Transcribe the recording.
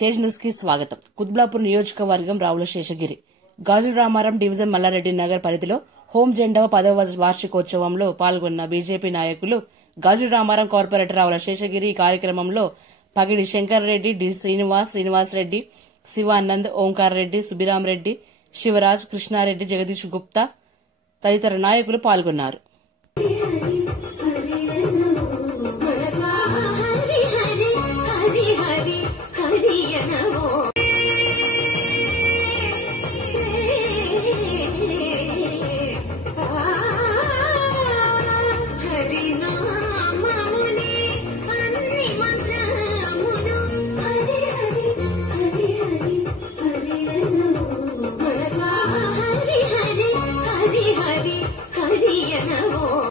Tej news కి స్వాగతం. కుత్బులాపూర్ నియోజకవర్గం రావుల శేషగిరి గాజుల రామారం డివిజన్ మల్లారెడ్డి నగర్ పరిధిలో హోం జెండా 10వ వార్షికోత్సవంలో పాల్గొన్న బీజేపీ నాయకులు గాజుల రామారం కార్పొరేటర్ రావుల శేషగిరి. ఈ కార్యక్రమంలో పగిడి శంకర్ రెడ్డి, డి శ్రీనివాస్ రెడ్డి, శివానంద్, ఓంకార్ రెడ్డి, సుబ్బిరాం రెడ్డి, శివరాజ్, కృష్ణారెడ్డి, జగదీష్ గుప్తా తదితర నాయకులు పాల్గొన్నారు. హరి హరి హరి హరి హరి హరి